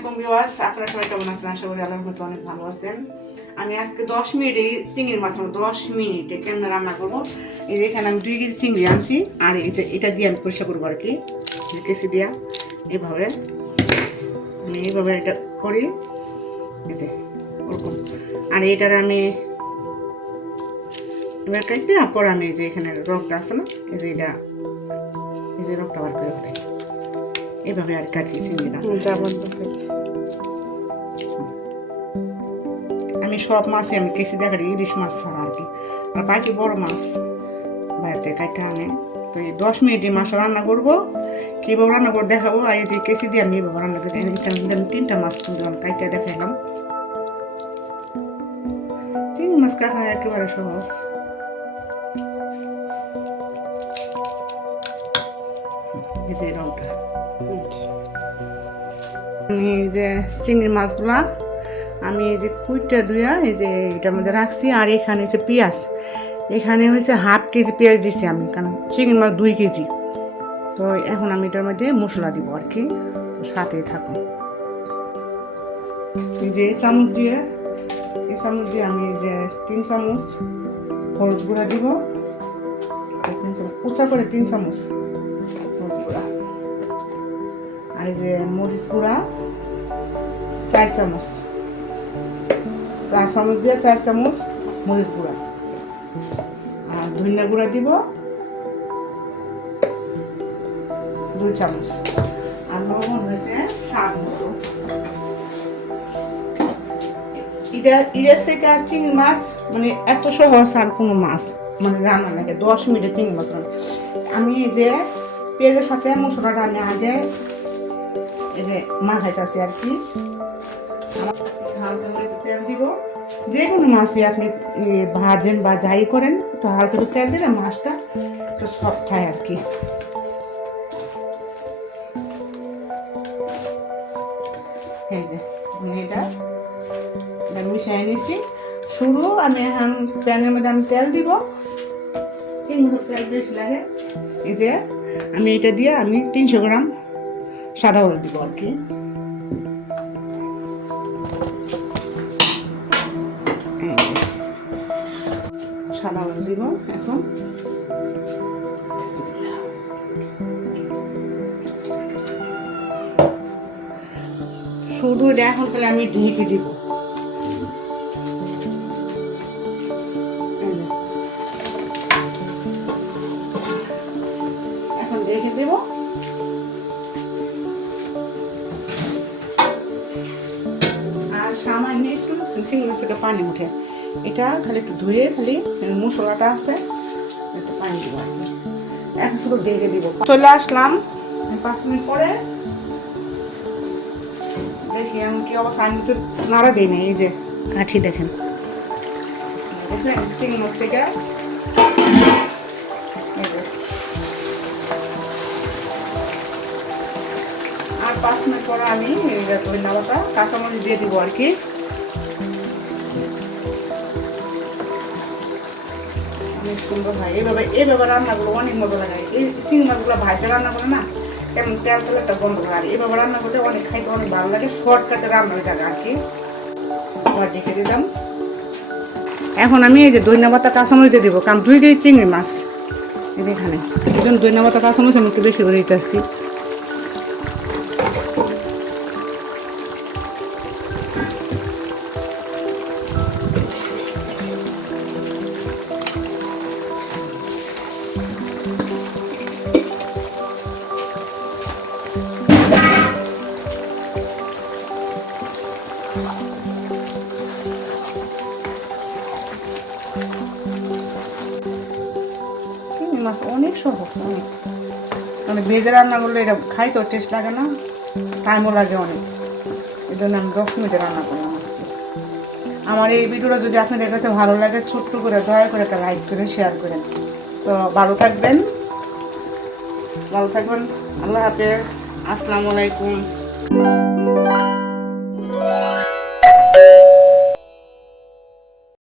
আলাইকুম ভিউয়ার্স, আপনারা সবাই কেমন আছেন? আশা করি আল্লাহর মতো অনেক ভালো আছেন। আমি আজকে দশ মিনিটে চিংড়ির মাছ রান্না দশ মিনিটে কেমন রান্না করব? এই যে এখানে আমি দুই কেজি চিংড়ি আনছি, আর এটা এটা দিয়ে আমি পরিষ্কার করব আর কি। দুই কেজি দিয়া, এভাবে। আমি এইভাবে এটা করি। এই যে, ওরকম। আর এটার আমি এবার কাটতে পরে আমি এই যে এখানে রকটা আছে না, এই যে এটা এই যে রকটা বার করে এভাবে আর কাটি চিংড়িটা আমি সব মাছই আমি কেসি দেখা ইলিশ মাছ ছাড়া আর কি। আর বাকি বড় মাছ। বাড়িতে কাটতে আনে। তো এই দশ মিনিট মাছ রান্না করব। কীভাবে রান্না করে দেখাবো। আর এই যে কেসি দিয়ে আমি এভাবে রান্না করি আমি তিনটা মাছ কিন্তু আমি কাটতে দেখাইলাম। চিংড়ি মাছ কাটা একেবারে সহজ। এই যে চিংড়ি মাছগুলা, আমি এই যে কুইটা ধুয়া এই যে এটার মধ্যে রাখছি, আর এখানে হচ্ছে পেঁয়াজ। এখানে হয়েছে হাফ কেজি পেঁয়াজ দিছি আমি, কারণ চিংড়ি মাছ দুই কেজি। তো এখন আমি এটার মধ্যে মশলা দিব আর কি, তো সাথেই থাকুন। এই যে এই চামচ দিয়ে, এই চামচ দিয়ে আমি যে তিন চামচ হলুদ গুঁড়া দিব তিন উঁচা করে তিন চামচ। যে মরিচ গুঁড়া, চার চামচ। চার চামচ দিয়ে চার চামচ মরিচ গুঁড়া। আর ধনিয়া গুঁড়া দিব দুই চামচ। আর লবণ হয়েছে মতো। চিংড়ি মাছ মানে এত সহজ আর কোনো মাছ মানে রান্না লাগে। দশ মিনিটে চিংড়ি মাছ আমি যে পেঁয়াজের সাথে মশলাটা আমি আগে এই যে মাখাইতেছি আর কি। হালকা করে তেল দিব। যে কোনো মাছই আপনি ভাজেন বা যাই করেন, একটু হালকা একটু তেল দিলে মাছটা একটু সফট হয় আর কি। এই যে এটা মিশিয়ে নিছি। শুরু আমি এখন প্যানের মধ্যে আমি তেল দিব। তিনশো তেল বেশি লাগে। এই যে, আমি এটা দিয়ে আমি তিনশো গ্রাম সাদা হলুদ দিব আর কি। সাদা হলুদ দিব এখন। শুধু এটা এখন করে আমি ঢেকে দিব। সামান্য একটু চিংড়ি মাছ থেকে পানি উঠে। এটা খালি একটু ধুয়ে খালি মশলাটা আছে, একটু পানি দিব আর কি। এখন শুধু ঢেকে দিব। চলে আসলাম। পাঁচ মিনিট পরে দেখি আমি কি অবস্থা। আমি তো নাড়া দিই না এই যে কাঠি দেখেন। চিংড়ি মাছ থেকে আর পাঁচ মিনিট পরে আমি যে ধন্যবাদটা কাঁচামরিচ দিয়ে দিব আর কি। রান্নাগুলো অনেক রান্না রান্না অনেক অনেক ভালো লাগে রান্না কি। এখন আমি এই যে দইনা পাতা, কাঁচামরিচ দিয়ে দিব, কারণ দুই কেজি চিংড়ি মাছ। এই এখানে। এই জন্য দইনা পাতা, কাঁচামরিচ আমি একটু বেশি করে দিতেছি মাছ অনেক সহজ। অনেক মানে ভেজে রান্না করলে এটা খাই তো টেস্ট লাগে না টাইমও লাগে অনেক। এই জন্য আমি দশ মিনিটে রান্না করলাম আজকে। আমার এই ভিডিওটা যদি আপনাদের কাছে ভালো লাগে, ছোট্ট করে দয়া করে একটা লাইক করে শেয়ার করেন তো ভালো থাকবেন। ভালো থাকবেন। আল্লাহ হাফেজ। আসসালামু আলাইকুম।